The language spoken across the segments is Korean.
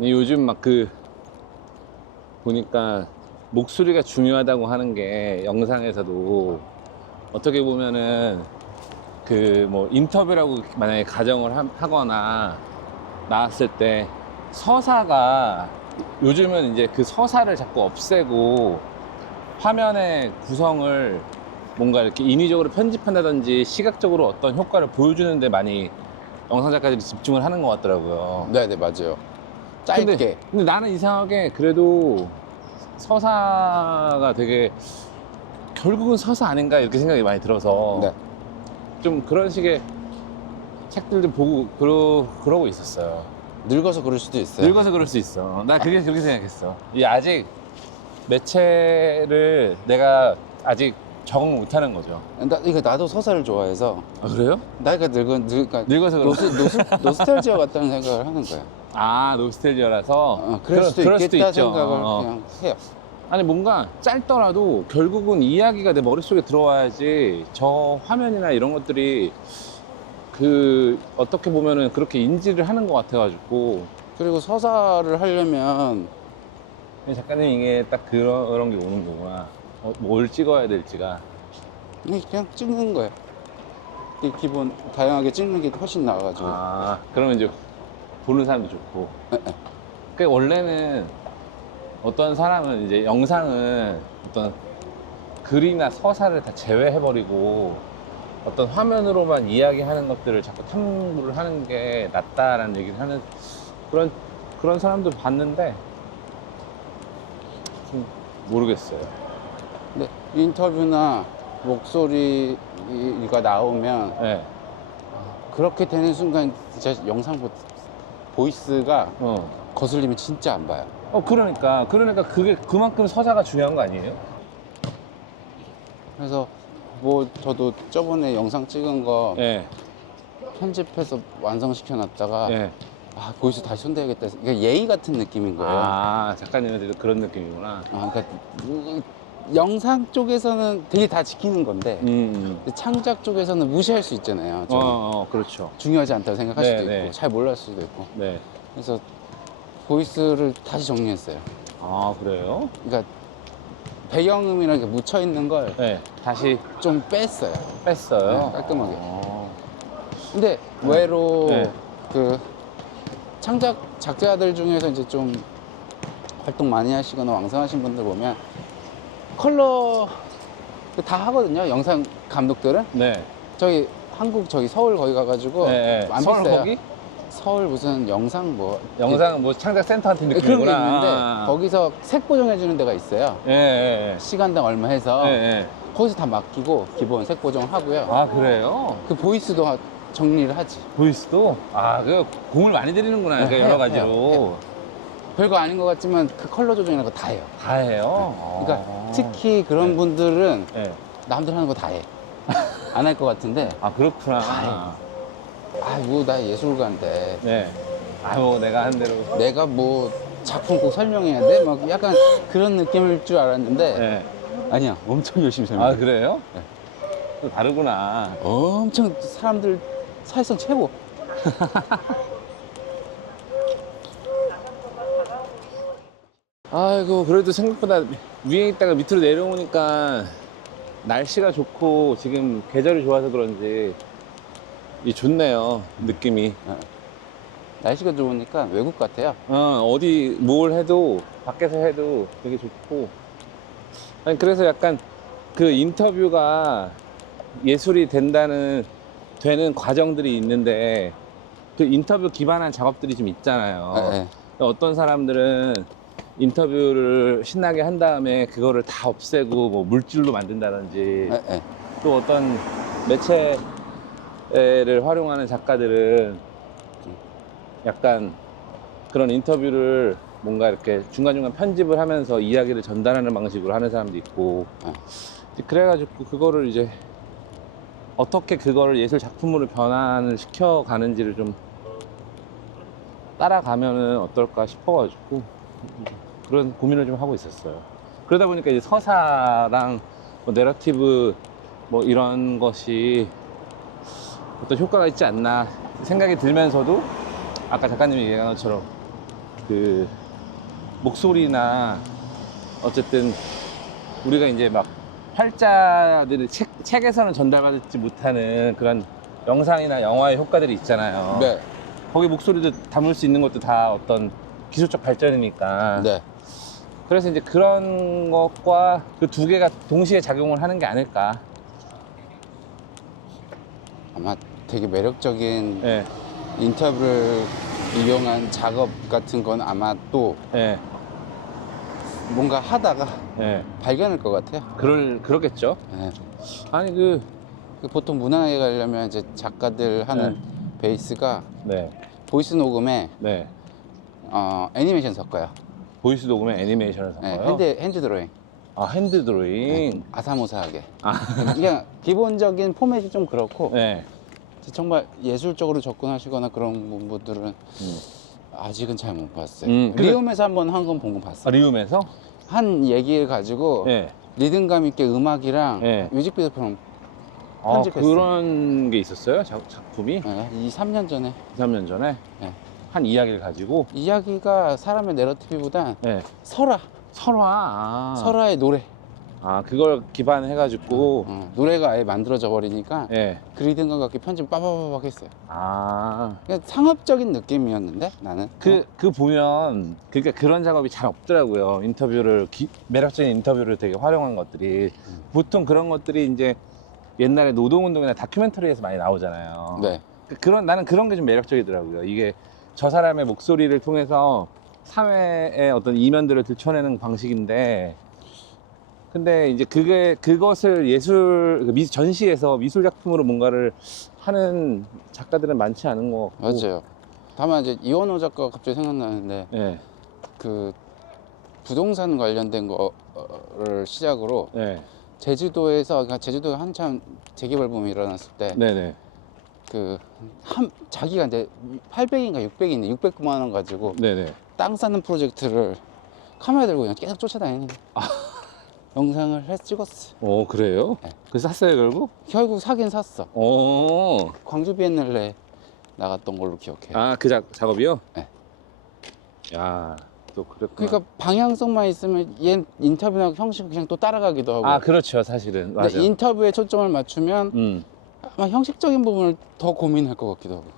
요즘 막 보니까 목소리가 중요하다고 하는 게 영상에서도 어떻게 보면은 뭐 인터뷰라고 만약에 가정을 하거나 나왔을 때 서사가 요즘은 이제 그 서사를 자꾸 없애고 화면의 구성을 뭔가 이렇게 인위적으로 편집한다든지 시각적으로 어떤 효과를 보여주는데 많이 영상 작가들이 집중을 하는 것 같더라고요. 네네, 맞아요. 짧게. 근데 나는 이상하게 그래도 서사가 되게 결국은 서사 아닌가 이렇게 생각이 많이 들어서 네. 좀 그런 식의 책들도 보고 그러고 있었어요. 늙어서 그럴 수도 있어요. 늙어서 그럴 수 있어. 나 그게 그렇게 생각했어. 이 아직 매체를 내가 아직 적응 못하는 거죠. 나도 서사를 좋아해서. 아 그래요? 나이가 그러니까 늙어서 그런 노스텔지어 같다는 생각을 하는 거예요. 아 노스텔지어라서 그럴 수도 그럴 있겠다 있죠. 생각을 그냥 해요. 아니 뭔가 짧더라도 결국은 이야기가 내 머릿속에 들어와야지 저 화면이나 이런 것들이 어떻게 보면은 그렇게 인지를 하는 것 같아가지고. 그리고 서사를 하려면 작가님 이게 딱 그런 게 오는 거구나. 뭘 찍어야 될지가. 그냥 찍는 거예요. 이 기본 다양하게 찍는 게 훨씬 나아가지고. 아 그러면 이제 보는 사람도 좋고. 네, 네. 그 원래는 어떤 사람은 이제 영상은 어떤 글이나 서사를 다 제외해버리고 어떤 화면으로만 이야기하는 것들을 자꾸 탐구를 하는 게 낫다라는 얘기를 하는 그런 사람도 봤는데 좀 모르겠어요. 근데 인터뷰나 목소리가 나오면 네. 그렇게 되는 순간 진짜 보이스가 어. 거슬리면 진짜 안 봐요. 그러니까 그게 그만큼 서사가 중요한 거 아니에요? 그래서 뭐 저도 저번에 영상 찍은 거 예. 편집해서 완성시켜 놨다가 예. 보이스 다시 손대야겠다. 그러니까 예의 같은 느낌인 거예요. 아, 작가님한테도 그런 느낌이구나. 그러니까 영상 쪽에서는 되게 다 지키는 건데 근데 창작 쪽에서는 무시할 수 있잖아요. 좀 그렇죠. 중요하지 않다고 생각할 네, 수도 네. 있고 잘 몰랐을 수도 있고. 네. 그래서 보이스를 다시 정리했어요. 아, 그래요? 그러니까 배경음이랑 이렇게 묻혀 있는 걸 네. 다시 좀 뺐어요. 뺐어요. 네, 깔끔하게. 근데 외로 네. 그 창작 작가들 중에서 이제 좀 활동 많이 하시거나 왕성하신 분들 보면 컬러 다 하거든요. 영상 감독들은. 네. 저기 한국 서울 거기 가가지고 네. 안 서울 비싸요. 거기? 서울 무슨 영상 영상 뭐 창작 센터 같은 그런 게 느낌이구나. 있는데 거기서 색 보정해 주는 데가 있어요. 예, 예, 예. 시간당 얼마 해서 예, 예. 거기서 다 맡기고 기본 색 보정을 하고요. 아, 그래요? 그 보이스도 정리를 하지. 보이스도? 아, 공을 많이 들이는구나. 네, 여러 해요, 가지로. 해요. 별거 아닌 것 같지만 그 컬러 조정이나 거 다 해요. 다 해요? 그러니까 특히 그런 네. 분들은 네. 남들 하는 거 다 해. 안 할 것 같은데 아, 그렇구나. 뭐 나 예술가인데 네. 뭐 내가 한 대로. 내가 뭐 작품 꼭 설명해야 돼? 막 약간 그런 느낌일 줄 알았는데 네. 아니야. 엄청 열심히 설명해. 아, 그래요? 네. 또 다르구나. 엄청 사람들 사회성 최고. 아이고, 그래도 생각보다 위에 있다가 밑으로 내려오니까 날씨가 좋고 지금 계절이 좋아서 그런지 좋네요, 느낌이. 날씨가 좋으니까 외국 같아요. 어디 뭘 해도 밖에서 해도 되게 좋고. 아니 그래서 약간 그 인터뷰가 예술이 되는 과정들이 있는데 그 인터뷰 기반한 작업들이 좀 있잖아요. 네. 어떤 사람들은 인터뷰를 신나게 한 다음에 그거를 다 없애고 뭐 물질로 만든다든지, 네. 또 어떤 매체를 활용하는 작가들은 약간 그런 인터뷰를 뭔가 이렇게 중간중간 편집을 하면서 이야기를 전달하는 방식으로 하는 사람도 있고. 그래가지고 그거를 이제 어떻게 그거를 예술 작품으로 변환을 시켜가는지를 좀 따라가면은 어떨까 싶어가지고 그런 고민을 좀 하고 있었어요. 그러다 보니까 이제 서사랑 뭐 내러티브 뭐 이런 것이 어떤 효과가 있지 않나 생각이 들면서도 아까 작가님이 얘기한 것처럼 그 목소리나 어쨌든 우리가 이제 막 활자들이 책에서는 전달받지 못하는 그런 영상이나 영화의 효과들이 있잖아요. 네. 거기 목소리도 담을 수 있는 것도 다 어떤 기술적 발전이니까. 네. 그래서 이제 그런 것과 그 두 개가 동시에 작용을 하는 게 아닐까. 아마 되게 매력적인 예, 인터뷰를 이용한 작업 같은 건 아마 또 예, 뭔가 하다가 예. 발견할 것 같아요. 그렇겠죠. 네. 아니, 그 보통 문화에 가려면 이제 작가들 하는 베이스가 네, 보이스 녹음에 네. 애니메이션 섞어요. 보이스 녹음에 애니메이션을 네, 섞어요. 핸드 드로잉. 핸드 드로잉. 아사무사하게. 아, 그냥 기본적인 포맷이 좀 그렇고 네. 정말 예술적으로 접근하시거나 그런 분들은 음. 아직은 잘 못 봤어요. 근데- 리움에서 한번 한 건 본 거 봤어요. 리움에서? 한 얘기를 가지고 네. 리듬감 있게 음악이랑 네. 뮤직비디오처럼 아, 편집했어요. 그런 게 있었어요? 작품이? 2, 3년 전에 3년 전에? 네. 한 이야기를 가지고? 이야기가 사람의 내러티브보다 네. 설화, 설화. 설화의 노래. 그걸 기반해가지고. 노래가 아예 만들어져 버리니까 네. 그 리듬감 갖게 편집 빠바바박 했어요. 그냥 상업적인 느낌이었는데 나는 그 보면, 그러니까 그런 작업이 잘 없더라고요. 매력적인 인터뷰를 되게 활용한 것들이. 보통 그런 것들이 이제 옛날에 노동운동이나 다큐멘터리에서 많이 나오잖아요. 네. 나는 그런 게 좀 매력적이더라고요. 이게 저 사람의 목소리를 통해서 사회의 어떤 이면들을 들춰내는 방식인데, 근데 이제 그것을 전시에서 미술 작품으로 뭔가를 하는 작가들은 많지 않은 것 같고. 맞아요. 다만 이제 이원호 작가가 갑자기 생각나는데 네. 그 부동산 관련된 거를 시작으로 네. 그러니까 제주도에 한참 재개발 붐이 일어났을 때 네네. 자기가 이제 800인가 600인데 609만 원 가지고 네네. 땅 사는 프로젝트를 카메라 들고 그냥 계속 쫓아다니는 영상을 해서 찍었어. 그래요? 네. 그래서 샀어요, 결국? 결국 사긴 샀어. 오. 광주 비엔날레 나갔던 걸로 기억해요. 그 작업이요? 네. 야, 또 그랬구나. 그러니까 방향성만 있으면 얘 인터뷰나 형식 그냥 또 따라가기도 하고. 그렇죠, 사실은. 근데 맞아. 인터뷰에 초점을 맞추면 아마 형식적인 부분을 더 고민할 것 같기도 하고.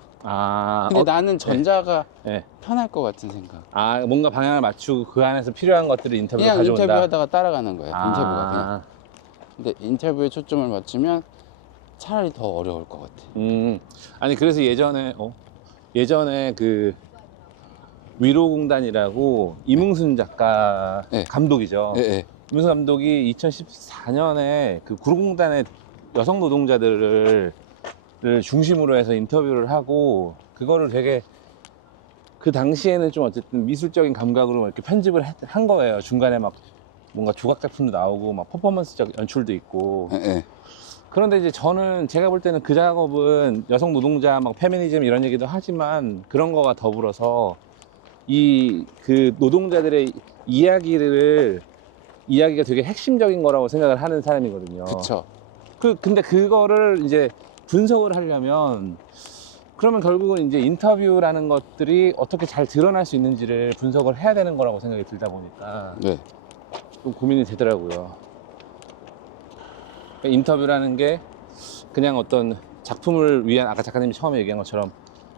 근데 나는 전자가 네. 편할 것 같은 생각. 뭔가 방향을 맞추고 그 안에서 필요한 것들을 인터뷰로 그냥 가져온다. 인터뷰하다가 따라가는 거예요. 인터뷰가 그냥. 근데 인터뷰에 초점을 맞추면 차라리 더 어려울 것 같아. 아니, 그래서 예전에 그 위로공단이라고 이문순 작가 네. 감독이죠. 예. 이문순 감독이 2014년에 그 구로공단의 여성 노동자들을 중심으로 해서 인터뷰를 하고, 그거를 되게 그 당시에는 좀 어쨌든 미술적인 감각으로 이렇게 편집을 한 거예요. 중간에 막 뭔가 조각 작품도 나오고 막 퍼포먼스적 연출도 있고. 예. 그런데 이제 제가 볼 때는 그 작업은 여성 노동자 막 페미니즘 이런 얘기도 하지만 그런 거와 더불어서 그 노동자들의 이야기가 되게 핵심적인 거라고 생각을 하는 사람이거든요. 그쵸. 근데 그거를 이제 분석을 하려면, 그러면 결국은 이제 인터뷰라는 것들이 어떻게 잘 드러날 수 있는지를 분석을 해야 되는 거라고 생각이 들다 보니까 네. 좀 고민이 되더라고요. 그러니까 인터뷰라는 게 그냥 어떤 작품을 위한, 아까 작가님이 처음에 얘기한 것처럼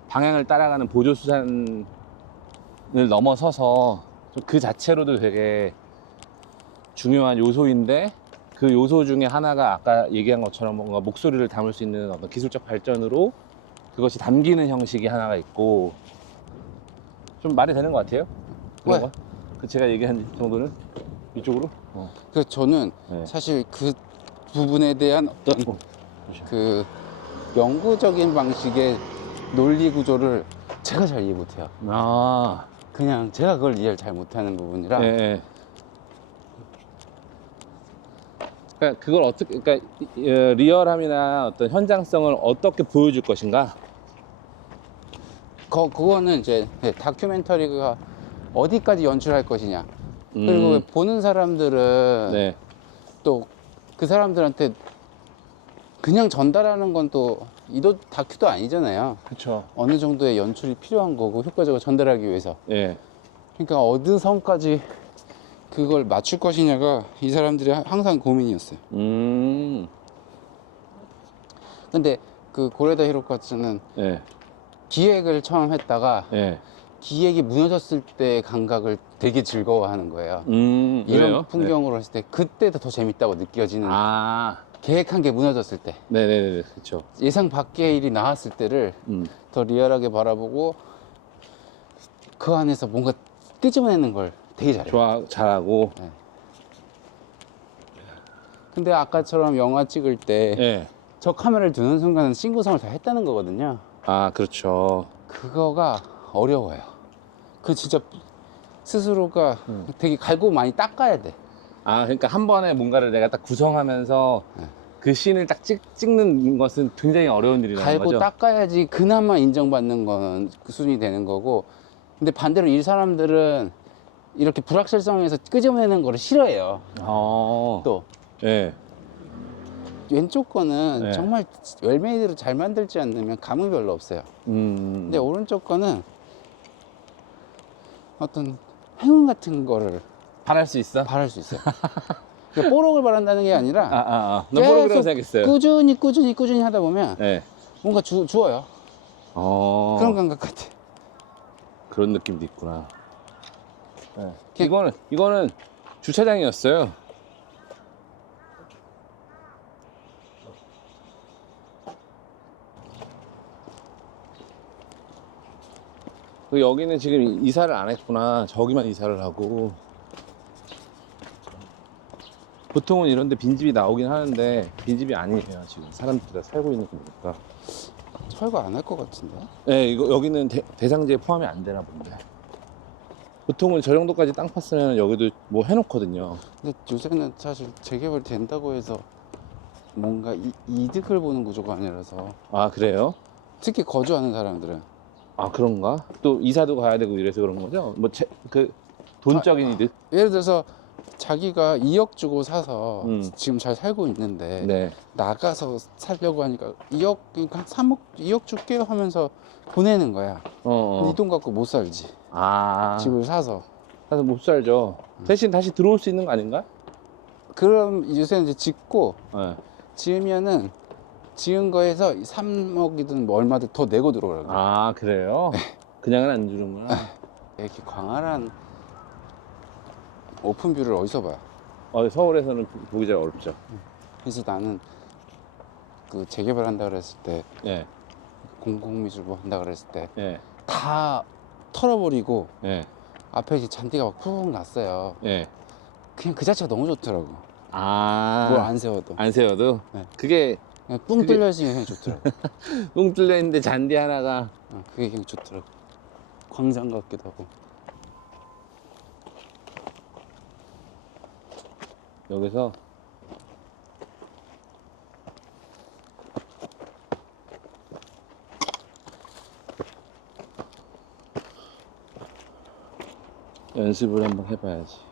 방향을 따라가는 보조수단을 넘어서서 그 자체로도 되게 중요한 요소인데, 그 요소 중에 하나가 아까 얘기한 것처럼 뭔가 목소리를 담을 수 있는 어떤 기술적 발전으로 그것이 담기는 형식이 하나가 있고. 좀 말이 되는 것 같아요? 그런 네. 거? 제가 얘기한 정도는? 이쪽으로? 그래서 저는 네. 사실 그 부분에 대한 어떤 그 영구적인 방식의 논리 구조를 제가 잘 이해 못해요. 그냥 제가 그걸 이해를 잘 못하는 부분이라. 네. 그러니까 그걸 그러니까 리얼함이나 어떤 현장성을 어떻게 보여줄 것인가? 그거는 이제 다큐멘터리가 어디까지 연출할 것이냐. 그리고 보는 사람들은 네. 또 그 사람들한테 그냥 전달하는 건 또 다큐도 아니잖아요. 그렇죠. 어느 정도의 연출이 필요한 거고 효과적으로 전달하기 위해서. 예. 그러니까 어느 선까지 그걸 맞출 것이냐가 이 사람들이 항상 고민이었어요. 근데 그 고레다 히로카츠는 예. 기획을 처음 했다가 예. 기획이 무너졌을 때 감각을 되게 즐거워하는 거예요. 이런 왜요? 풍경으로 했을 때 그때도 더 재밌다고 느껴지는. 아, 계획한 게 무너졌을 때, 네네네, 그렇죠. 예상 밖의 일이 나왔을 때를 더 리얼하게 바라보고 그 안에서 뭔가 끄집어내는 걸 되게 잘해요. 잘하고. 근데 아까처럼 영화 찍을 때 예. 저 카메라를 두는 순간은 싱구성을 다 했다는 거거든요. 아, 그렇죠. 그거가 어려워요. 그 진짜 스스로가 되게 갈고 많이 닦아야 돼. 아, 그러니까 한 번에 뭔가를 내가 딱 구성하면서 그 씬을 딱 찍는 것은 굉장히 어려운 일이라는 갈고 거죠. 닦아야지 그나마 인정받는 건 그 수준이 되는 거고, 근데 반대로 이 사람들은 이렇게 불확실성에서 끄집어내는 거를 싫어해요. 또 예. 왼쪽 거는 네. 정말 웰메이드로 잘 만들지 않으면 감흥이 별로 없어요. 근데 오른쪽 거는 어떤 행운 같은 거를 바랄 수 있어? 바랄 수 있어요. 그러니까 뽀록을 바란다는 게 아니라 나 뽀록이라고 계속 생각했어요. 꾸준히 하다 보면 네. 뭔가 주어요. 그런 감각 같아. 그런 느낌도 있구나. 네. 이거는 주차장이었어요. 여기는 지금 이사를 안 했구나. 저기만 이사를 하고. 보통은 이런데 빈집이 나오긴 하는데 빈집이 아니에요. 지금 사람들이 다 살고 있는 거니까. 철거 안 할 것 같은데? 네, 여기는 대상지에 포함이 안 되나 본데. 보통은 저 정도까지 땅 팠으면 여기도 뭐 해놓거든요. 근데 요새는 사실 재개발 된다고 해서 뭔가 이득을 보는 구조가 아니라서, 아, 그래요? 특히 거주하는 사람들은 아, 그런가? 또 이사도 가야 되고 이래서 그런 거죠? 뭐 돈적인 이득? 예를 들어서 자기가 2억 주고 사서 지금 잘 살고 있는데 네. 나가서 살려고 하니까 2억, 그러니까 한 3억, 2억 줄게요 하면서 보내는 거야. 이 돈 갖고 못 살지. 집을 사서. 사서 못 살죠. 대신 다시 들어올 수 있는 거 아닌가? 그럼 요새는 이제 짓고, 네. 지으면은 지은 거에서 3억이든 뭐 얼마든 더 내고 들어오라고. 아, 그래요? 그냥은 안 주는구나. 이렇게 광활한 오픈뷰를 어디서 봐요? 서울에서는 보기 잘 어렵죠. 그래서 나는 그 재개발한다 그랬을 때, 예. 공공미술부 한다 그랬을 때 예. 다 털어버리고 예. 앞에 이제 잔디가 막 푹 났어요. 예. 그냥 그 자체가 너무 좋더라고. 뭘 안 안 세워도 세워도? 네. 그게 그냥 뿡 뚫려 있으면 그냥 좋더라고. 뭉 뚫려 있는데 잔디 하나가. 그게 그냥 좋더라고. 광장 같기도 하고. 여기서 연습을 한번 해봐야지.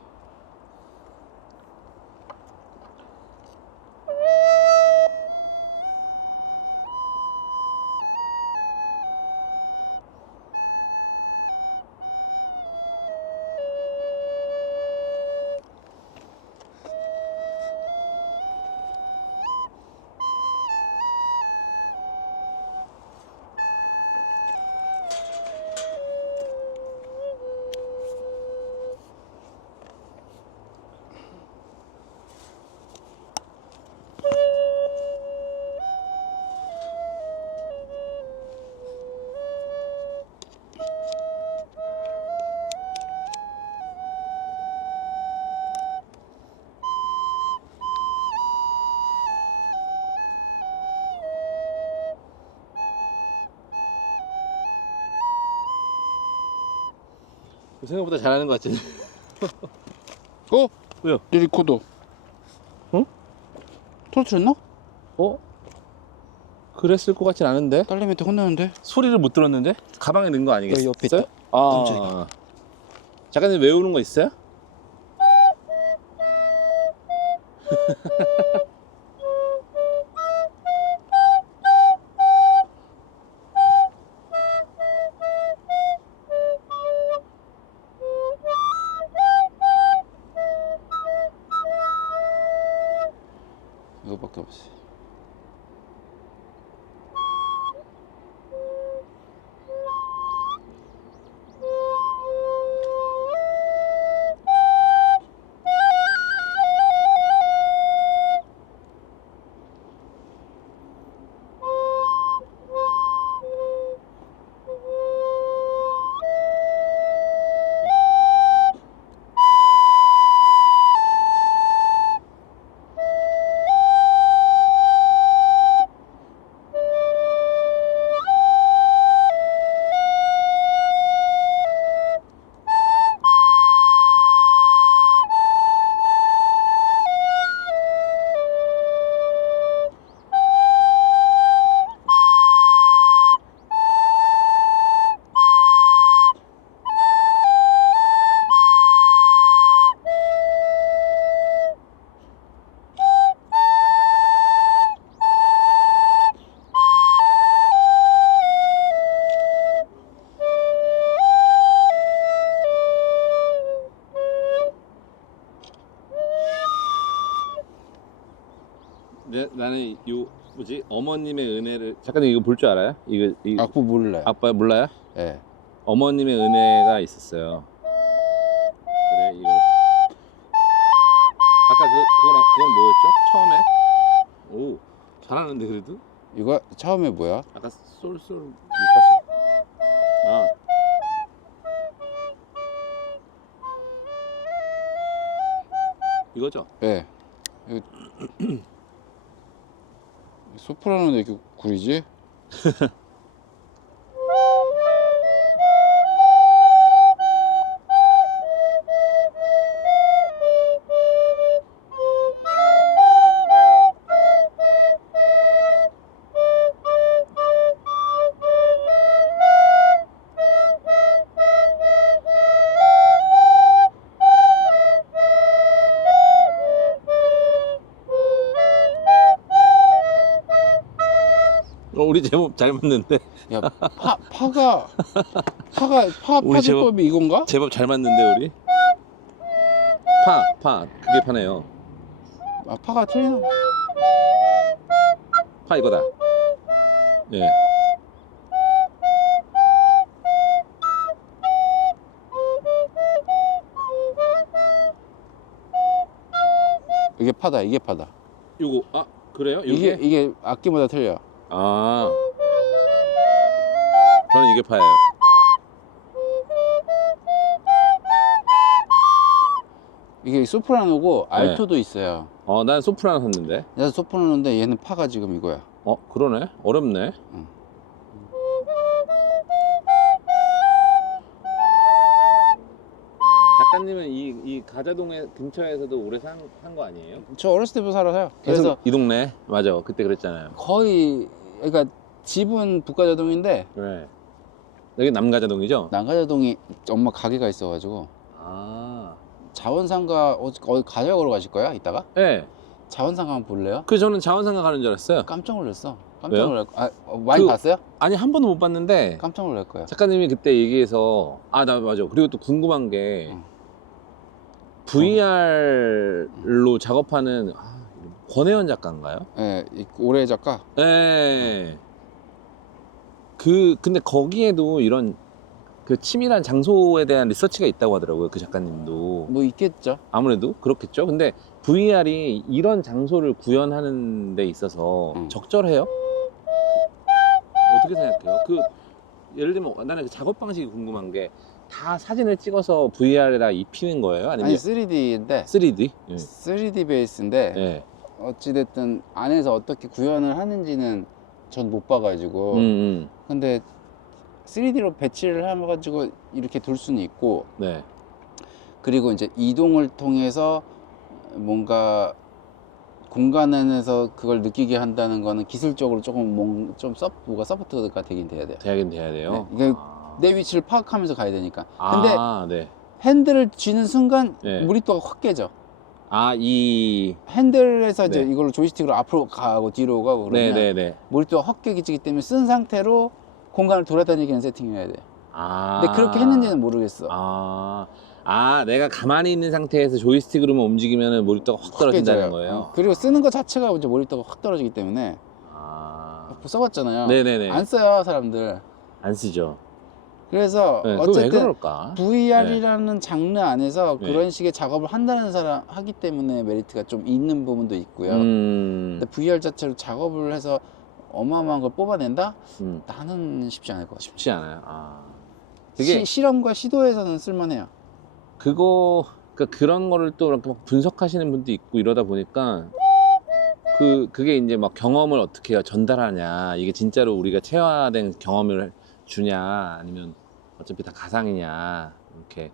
생각보다 잘하는 것 같은데. 왜요? 내 리코더. 응? 터뜨렸나? 그랬을 것 같진 않은데? 딸내미한테 혼나는데? 소리를 못 들었는데? 가방에 넣은 거 아니겠어요? 여기 옆에 있다. 깜짝이야. 작가님 외우는 거 있어요? 벗겨보세요. 나는 요 뭐지 어머님의 은혜를 작가님 이거 볼 줄 알아요? 이거 악보 몰라요. 아빠 몰라요? 예. 어머님의 은혜가 있었어요. 그래 이거 아까 그건 뭐였죠? 처음에 오 잘하는데 그래도 이거 처음에 뭐야? 아까 솔솔 미파솔 아 이거죠? 예. 이거 소프라노는 왜 이렇게 구리지? 우리 제법 잘 맞는데 야, 파주법이 이건가? 제법 잘 맞는데 우리 파 그게 파네요. 아, 파가 틀리나? 파 이거다. 예. 이게 파다, 이게 파다. 요거 아 그래요? 이게 악기마다 틀려. 아 저는 이게 파예요. 이게 소프라노고 알토도 있어요. 난 소프라노 샀는데. 그래서 소프라노인데 얘는 파가 지금 이거야. 그러네. 어렵네. 응. 작가님은 이 가자동에 근처에서도 오래 산 거 아니에요? 저 어렸을 때부터 살아서요. 그래서 그래서 이 동네 맞아. 그때 그랬잖아요. 거의 그러니까 집은 북가자동인데 그래. 여기 남가자동이죠? 남가자동이 엄마 가게가 있어가지고 아. 자원상가 어디 가자역으로 가실 거야 이따가? 네. 자원상가 한번 볼래요? 저는 자원상가 가는 줄 알았어요. 깜짝 놀랐어. 왜요? 놀랄 많이 봤어요? 아니 한 번도 못 봤는데 깜짝 놀랄 거야. 작가님이 그때 얘기해서 나 맞아. 그리고 또 궁금한 게 VR로 작업하는 권혜원 작가인가요? 예, 올해 작가. 네. 근데 거기에도 이런 그 치밀한 장소에 대한 리서치가 있다고 하더라고요. 그 작가님도. 뭐 있겠죠. 아무래도 그렇겠죠. 근데 VR이 이런 장소를 구현하는 데 있어서 적절해요? 어떻게 생각해요? 예를 들면 나는 그 작업 방식이 궁금한 게 다 사진을 찍어서 VR에다 입히는 거예요? 아니면 아니 3D인데 3D? 3D 베이스인데 네. 어찌됐든 안에서 어떻게 구현을 하는지는 전 못 봐가지고 근데 3D로 배치를 해가지고 이렇게 둘 수는 있고 네. 그리고 이제 이동을 통해서 뭔가 공간 안에서 그걸 느끼게 한다는 거는 기술적으로 조금 뭐가 서포트가 되긴 돼야 돼요. 돼야긴 돼야 돼요. 네, 이게 내 위치를 파악하면서 가야 되니까. 근데 네. 핸들을 쥐는 순간 네. 몰입도가 확 깨져. 이 핸들에서 이제 네. 이걸로 조이스틱으로 앞으로 가고 뒤로 가고 그러면 네네네. 몰입도가 확 깨지기 때문에 쓴 상태로 공간을 돌아다니게 하는 세팅을 해야 돼요. 아. 근데 그렇게 했는지는 모르겠어. 아, 내가 가만히 있는 상태에서 조이스틱으로만 움직이면 몰입도가 확 떨어진다는 깨져요. 거예요? 그리고 쓰는 것 자체가 이제 몰입도가 확 떨어지기 때문에. 아, 써봤잖아요. 네네네. 안 써요, 사람들. 안 쓰죠. 그래서 네, 그거 왜 어쨌든 그럴까? VR이라는 장르 안에서 네. 그런 식의 작업을 한다는 사람 하기 때문에 메리트가 좀 있는 부분도 있고요. 근데 VR 자체로 작업을 해서 어마어마한 걸 뽑아낸다? 나는 쉽지 않을 것 같아요. 쉽지 않아요. 아, 그게 실험과 시도에서는 쓸만해요. 그러니까 그런 거를 또 이렇게 막 분석하시는 분도 있고 이러다 보니까 그게 이제 막 경험을 어떻게 전달하냐, 이게 진짜로 우리가 체화된 경험을 주냐, 아니면 어차피 다 가상이냐, 이렇게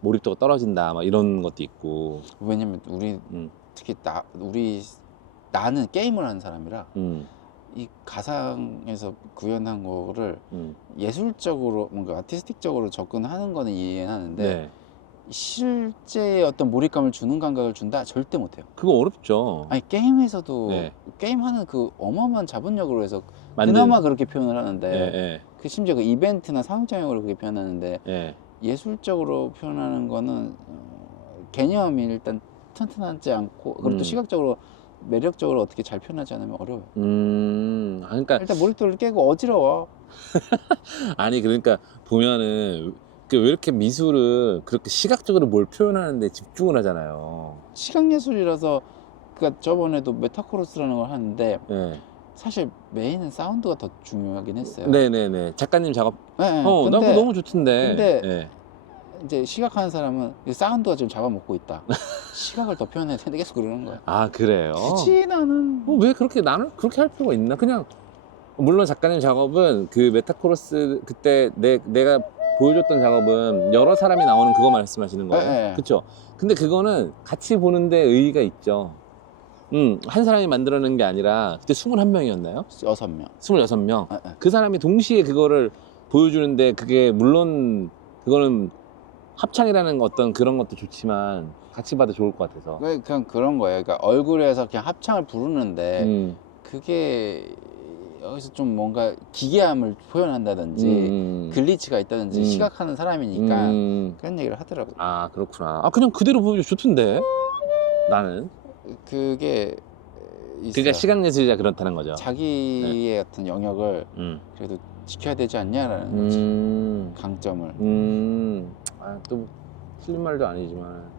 몰입도가 떨어진다, 막 이런 것도 있고. 왜냐면 특히 나는 게임을 하는 사람이라 이 가상에서 구현한 거를 예술적으로 뭔가 아티스틱적으로 접근하는 거는 이해는 하는데 네. 실제의 어떤 몰입감을 주는 감각을 준다? 절대 못해요. 그거 어렵죠. 아니 게임에서도 네. 게임하는 그 어마어마한 자본력으로 해서 만든- 그나마 그렇게 표현을 하는데 예, 그 심지어 그 이벤트나 상호작용으로 그렇게 표현하는데 예, 예. 예술적으로 표현하는 거는 개념이 일단 튼튼하지 않고 그리고 또 시각적으로 매력적으로 어떻게 잘 표현하지 않으면 어려워요. 그러니까 일단 몰입도를 깨고 어지러워. 아니 그러니까 보면은 왜 이렇게 미술을 그렇게 시각적으로 뭘 표현하는데 집중을 하잖아요. 시각예술이라서 그러니까 저번에도 메타코러스라는 걸 하는데 네. 사실 메인은 사운드가 더 중요하긴 했어요. 네네네. 작가님 작업. 네, 나 그거 근데 너무 좋던데. 근데 네. 이제 시각하는 사람은 이 사운드가 지금 잡아먹고 있다. 시각을 더 표현해야 되는데 계속 그러는 거야. 아 그래요? 굳이 나는 왜 그렇게 나는 그렇게 할 필요가 있나? 그냥 물론 작가님 작업은 그 메타코러스 그때 내가 보여줬던 작업은 여러 사람이 나오는 그거 말씀하시는 거예요. 네. 그렇죠? 근데 그거는 같이 보는데 의의가 있죠. 한 사람이 만들어낸 게 아니라 그때 21명이었나요? 6명. 26명. 네, 네. 그 사람이 동시에 그거를 보여주는데 그게 물론 그거는 합창이라는 어떤 그런 것도 좋지만 같이 봐도 좋을 것 같아서. 그냥 그런 거예요. 그러니까 얼굴에서 그냥 합창을 부르는데 그게 여기서 좀 뭔가 기괴함을 표현한다든지 글리치가 있다든지 시각하는 사람이니까 그런 얘기를 하더라고요. 아 그렇구나. 아 그냥 그대로 보여줘 좋던데 나는. 그게 있어요. 그러니까 시각예술이라 그렇다는 거죠. 자기의 어떤 영역을 그래도 지켜야 되지 않냐라는 거지. 강점을. 아, 또 틀린 말도 아니지만